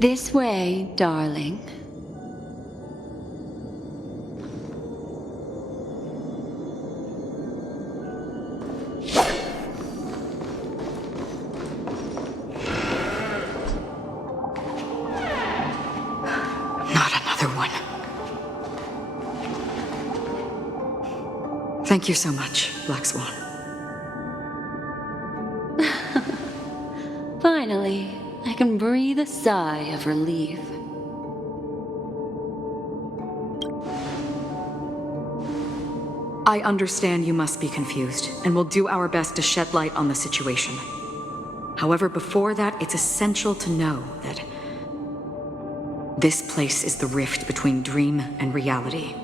This way, darling. Not another one. Thank you so much, Black Swan. Finally, I can breathe a sigh of relief. I understand you must be confused, and will do our best to shed light on the situation. However, before that, it's essential to know that this place is the rift between dream and reality.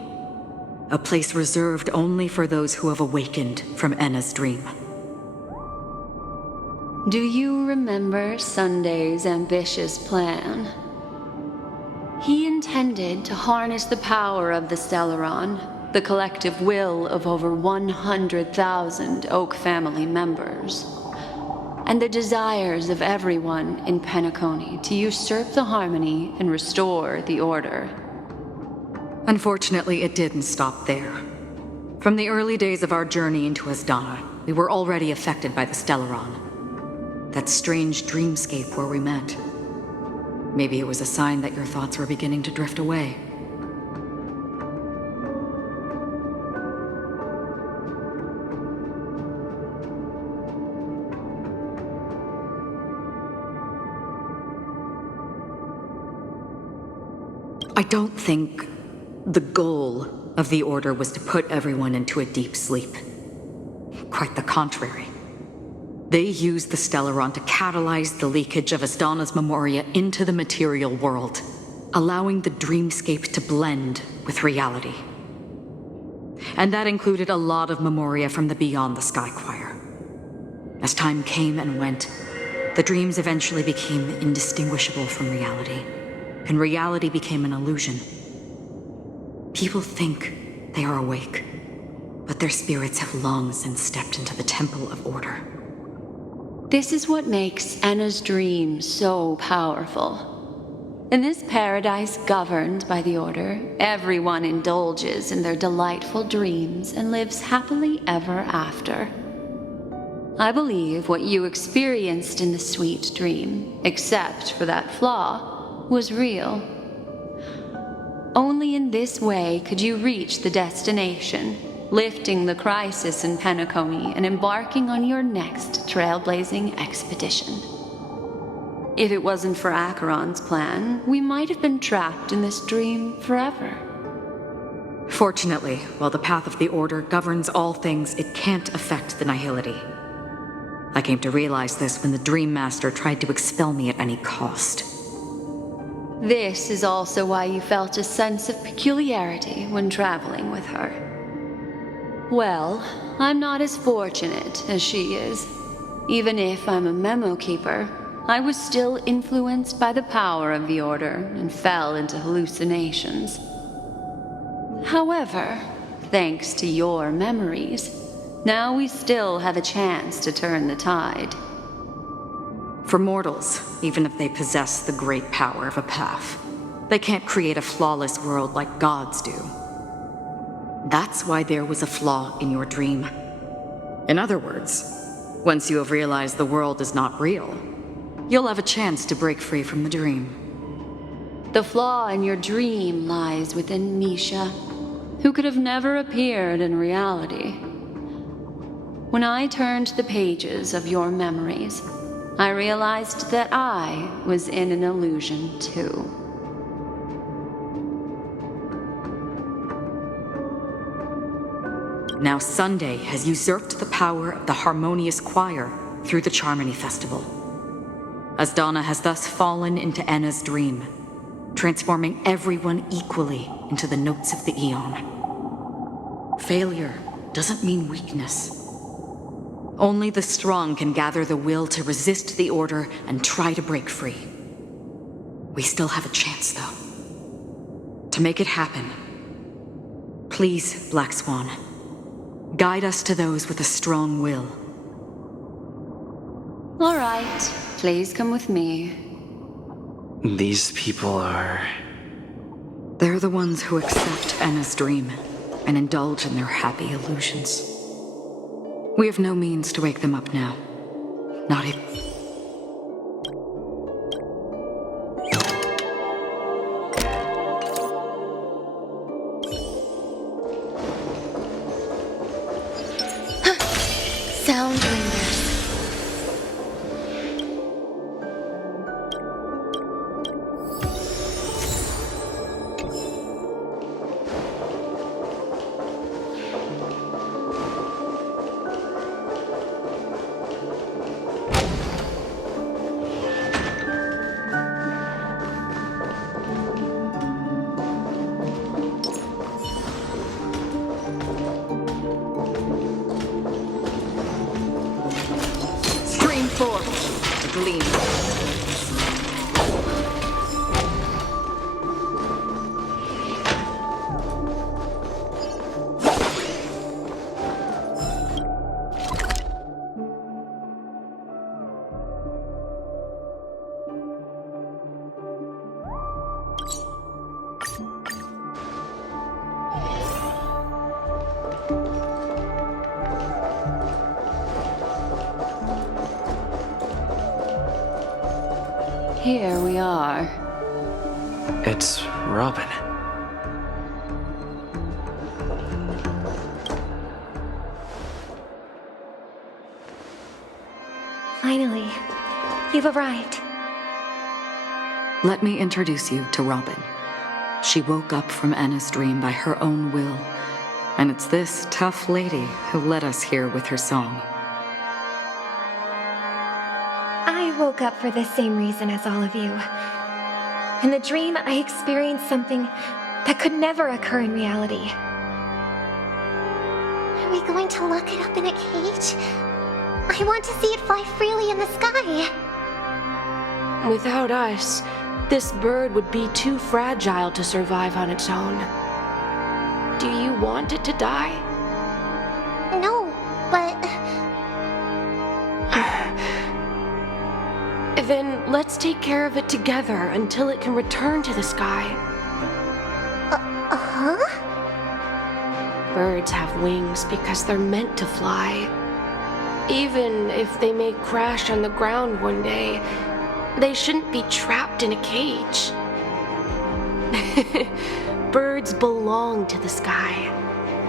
A place reserved only for those who have awakened from Enna's dream. Do you remember Sunday's ambitious plan? He intended to harness the power of the Stellaron, the collective will of over 100,000 Oak family members, and the desires of everyone in Penacony to usurp the harmony and restore the order. Unfortunately, it didn't stop there. From the early days of our journey into Asdana, we were already affected by the Stellaron. That strange dreamscape where we met. Maybe it was a sign that your thoughts were beginning to drift away. I don't think the goal of the Order was to put everyone into a deep sleep. Quite the contrary. They used the Stellaron to catalyze the leakage of Asdana's memoria into the material world, allowing the dreamscape to blend with reality. And that included a lot of memoria from the Beyond the Sky Choir. As time came and went, the dreams eventually became indistinguishable from reality, and reality became an illusion. People think they are awake, but their spirits have long since stepped into the Temple of Order. This is what makes Enna's dream so powerful. In this paradise governed by the Order, everyone indulges in their delightful dreams and lives happily ever after. I believe what you experienced in the sweet dream, except for that flaw, was real. Only in this way could you reach the destination, lifting the crisis in Penacony and embarking on your next trailblazing expedition. If it wasn't for Acheron's plan, we might have been trapped in this dream forever. Fortunately, while the path of the Order governs all things, it can't affect the Nihility. I came to realize this when the Dream Master tried to expel me at any cost. This is also why you felt a sense of peculiarity when traveling with her. Well, I'm not as fortunate as she is. Even if I'm a memo keeper, I was still influenced by the power of the Order and fell into hallucinations. However, thanks to your memories, now we still have a chance to turn the tide. For mortals, even if they possess the great power of a path, they can't create a flawless world like gods do. That's why there was a flaw in your dream. In other words, once you have realized the world is not real, you'll have a chance to break free from the dream. The flaw in your dream lies within Misha, who could have never appeared in reality. When I turned the pages of your memories, I realized that I was in an illusion too. Now Sunday has usurped the power of the Harmonious Choir through the Charmony Festival. Asdana has thus fallen into Enna's dream, transforming everyone equally into the notes of the Aeon. Failure doesn't mean weakness. Only the strong can gather the will to resist the Order and try to break free. We still have a chance, though. To make it happen, please, Black Swan, guide us to those with a strong will. All right, please come with me. These people are... They're the ones who accept Enna's dream and indulge in their happy illusions. We have no means to wake them up now. Not even... Sound lingers. Stream forth, a gleam. Here we are. It's Robin. Finally, you've arrived. Let me introduce you to Robin. She woke up from Enna's dream by her own will, and it's this tough lady who led us here with her song. I woke up for the same reason as all of you. In the dream, I experienced something that could never occur in reality. Are we going to lock it up in a cage? I want to see it fly freely in the sky. Without us, this bird would be too fragile to survive on its own. Do you want it to die? No, but... Then let's take care of it together until it can return to the sky. Huh? Birds have wings because they're meant to fly. Even if they may crash on the ground one day, they shouldn't be trapped in a cage. Birds belong to the sky,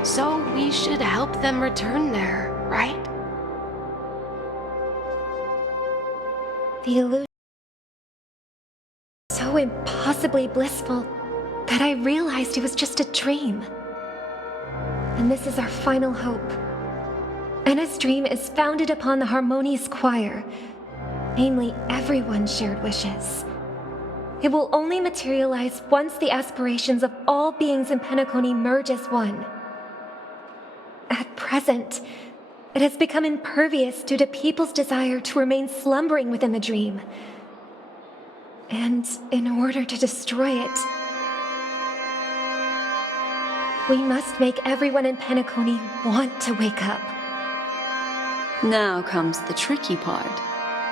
so we should help them return there, right? The illusion was so impossibly blissful that I realized it was just a dream. And this is our final hope. Enna's dream is founded upon the harmonious choir, namely everyone's shared wishes. It will only materialize once the aspirations of all beings in Penacony merge as one. At present, it has become impervious due to people's desire to remain slumbering within the dream. And in order to destroy it, we must make everyone in Penacony want to wake up. Now comes the tricky part.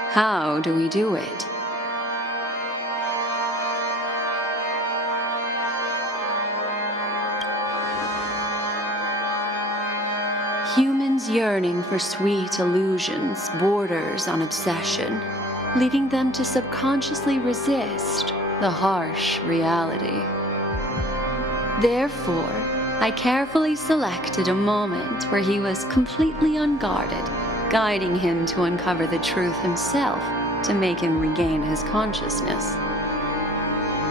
How do we do it? Humans yearning for sweet illusions borders on obsession, leading them to subconsciously resist the harsh reality. Therefore, I carefully selected a moment where he was completely unguarded, guiding him to uncover the truth himself to make him regain his consciousness.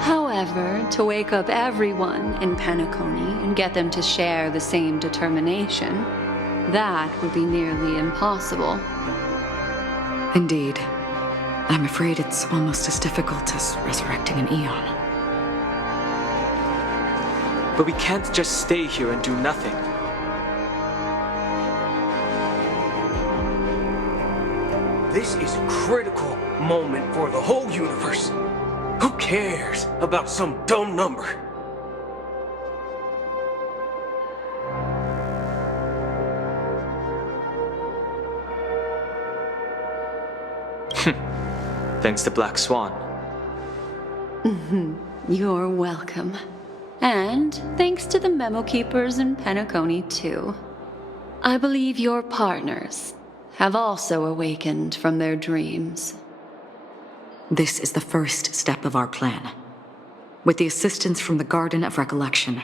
However, to wake up everyone in Penacony and get them to share the same determination, that would be nearly impossible. Indeed. I'm afraid it's almost as difficult as resurrecting an Eon. But we can't just stay here and do nothing. This is a critical moment for the whole universe. Who cares about some dumb number? Thanks to Black Swan. You're welcome. And thanks to the memo keepers in Penacony, too. I believe your partners have also awakened from their dreams. This is the first step of our plan. With the assistance from the Garden of Recollection,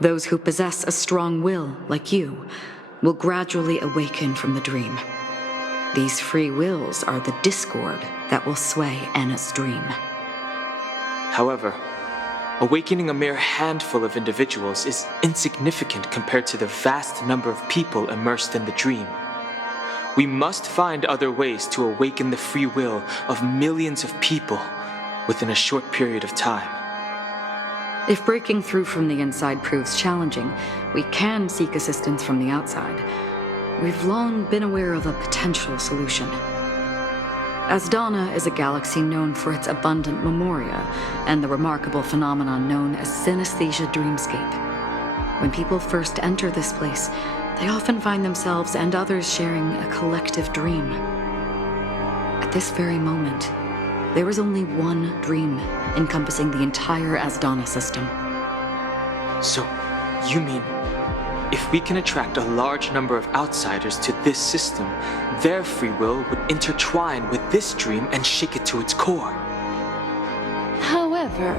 those who possess a strong will, like you, will gradually awaken from the dream. These free wills are the discord that will sway Anna's dream. However, awakening a mere handful of individuals is insignificant compared to the vast number of people immersed in the dream. We must find other ways to awaken the free will of millions of people within a short period of time. If breaking through from the inside proves challenging, we can seek assistance from the outside. We've long been aware of a potential solution. Asdana is a galaxy known for its abundant memoria and the remarkable phenomenon known as synesthesia dreamscape. When people first enter this place, they often find themselves and others sharing a collective dream. At this very moment, there is only one dream encompassing the entire Asdana system. So, you mean, if we can attract a large number of outsiders to this system, their free will would intertwine with this dream and shake it to its core? However,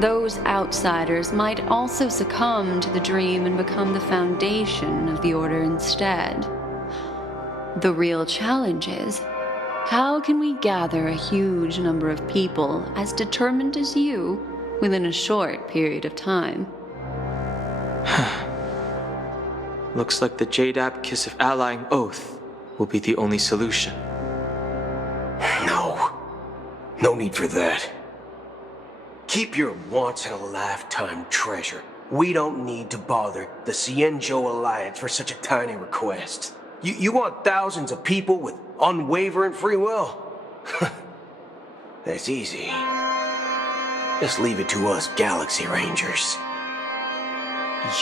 those outsiders might also succumb to the dream and become the foundation of the Order instead. The real challenge is, how can we gather a huge number of people as determined as you within a short period of time? Looks like the Jade Kiss of Allying Oath will be the only solution. No need for that. Keep your once-in-a-lifetime treasure. We don't need to bother the Cienjo Alliance for such a tiny request. You want thousands of people with unwavering free will? That's easy. Just leave it to us Galaxy Rangers.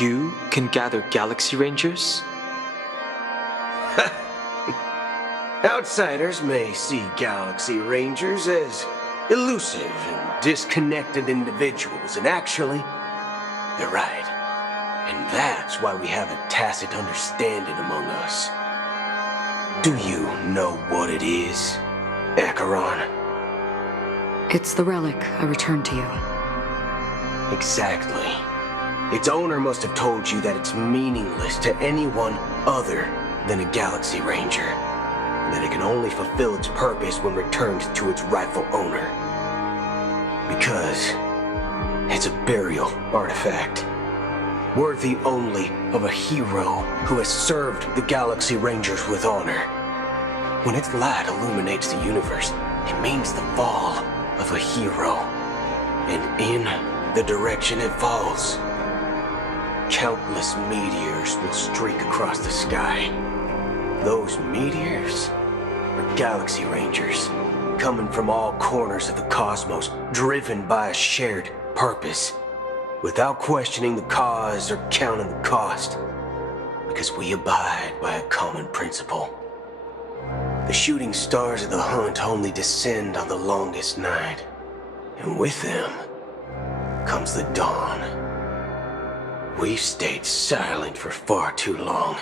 You can gather Galaxy Rangers? Outsiders may see Galaxy Rangers as elusive and disconnected individuals, and actually, they're right. And that's why we have a tacit understanding among us. Do you know what it is, Acheron? It's the relic I returned to you. Exactly. Its owner must have told you that it's meaningless to anyone other than a Galaxy Ranger, and that it can only fulfill its purpose when returned to its rightful owner. Because it's a burial artifact, worthy only of a hero who has served the Galaxy Rangers with honor. When its light illuminates the universe, it means the fall of a hero. And in the direction it falls, countless meteors will streak across the sky. Those meteors are Galaxy Rangers, coming from all corners of the cosmos, driven by a shared purpose, without questioning the cause or counting the cost, because we abide by a common principle. The shooting stars of the hunt only descend on the longest night, and with them comes the dawn. We've stayed silent for far too long.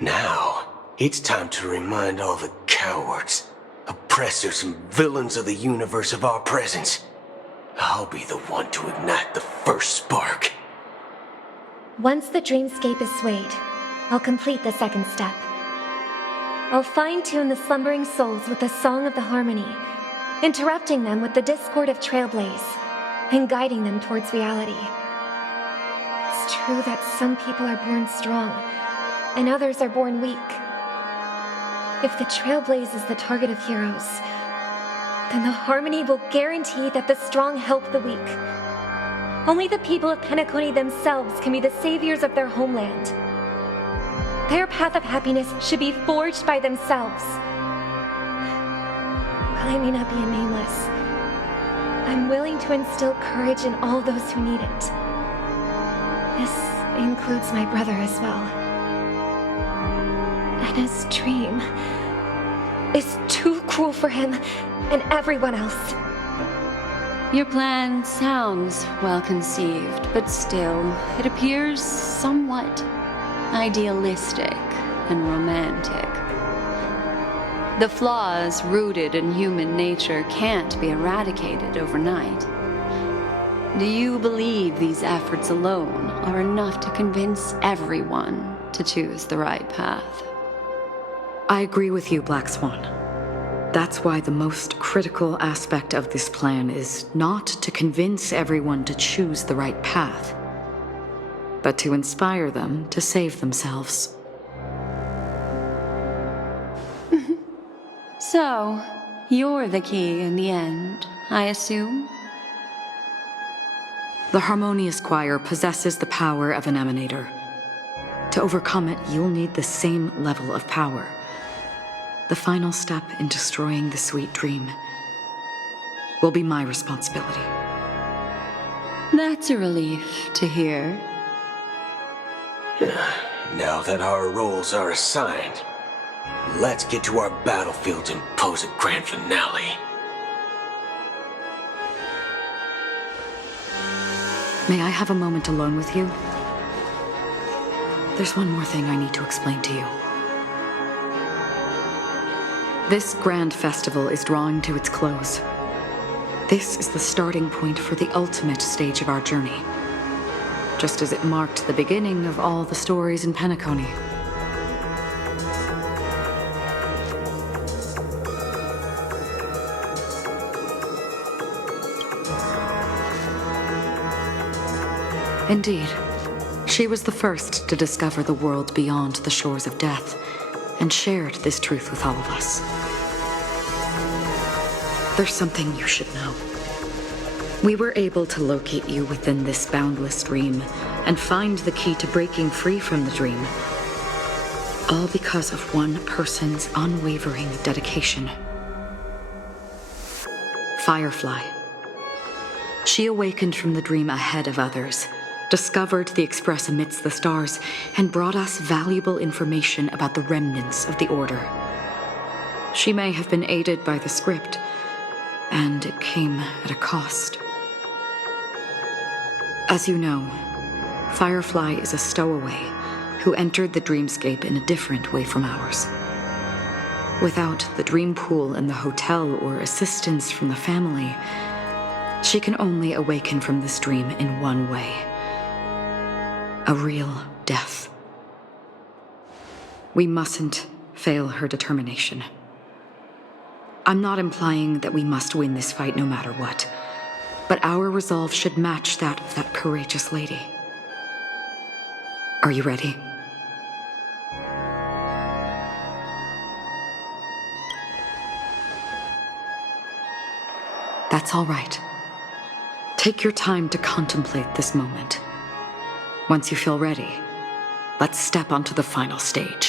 Now, it's time to remind all the cowards, oppressors, and villains of the universe of our presence. I'll be the one to ignite the first spark. Once the dreamscape is swayed, I'll complete the second step. I'll fine-tune the slumbering souls with the Song of the Harmony, interrupting them with the discord of Trailblaze, and guiding them towards reality. It's true that some people are born strong, and others are born weak. If the Trailblaze is the target of heroes, then the Harmony will guarantee that the strong help the weak. Only the people of Penacony themselves can be the saviors of their homeland. Their path of happiness should be forged by themselves. While I may not be a nameless, I'm willing to instill courage in all those who need it. This includes my brother as well. Anna's dream is too cruel for him and everyone else. Your plan sounds well conceived, but still, it appears somewhat idealistic and romantic. The flaws rooted in human nature can't be eradicated overnight. Do you believe these efforts alone are enough to convince everyone to choose the right path? I agree with you, Black Swan. That's why the most critical aspect of this plan is not to convince everyone to choose the right path, but to inspire them to save themselves. So, you're the key in the end, I assume? The Harmonious Choir possesses the power of an emanator. To overcome it, you'll need the same level of power. The final step in destroying the sweet dream will be my responsibility. That's a relief to hear. Now that our roles are assigned, let's get to our battlefields and pose a grand finale. May I have a moment alone with you? There's one more thing I need to explain to you. This grand festival is drawing to its close. This is the starting point for the ultimate stage of our journey, just as it marked the beginning of all the stories in Penacony. Indeed, she was the first to discover the world beyond the shores of death, and shared this truth with all of us. There's something you should know. We were able to locate you within this boundless dream and find the key to breaking free from the dream, all because of one person's unwavering dedication. Firefly. She awakened from the dream ahead of others, discovered the Express amidst the stars, and brought us valuable information about the remnants of the Order. She may have been aided by the script, and it came at a cost. As you know, Firefly is a stowaway who entered the dreamscape in a different way from ours. Without the dream pool in the hotel or assistance from the family, she can only awaken from this dream in one way: a real death. We mustn't fail her determination. I'm not implying that we must win this fight no matter what, but our resolve should match that of that courageous lady. Are you ready? That's all right. Take your time to contemplate this moment. Once you feel ready, let's step onto the final stage.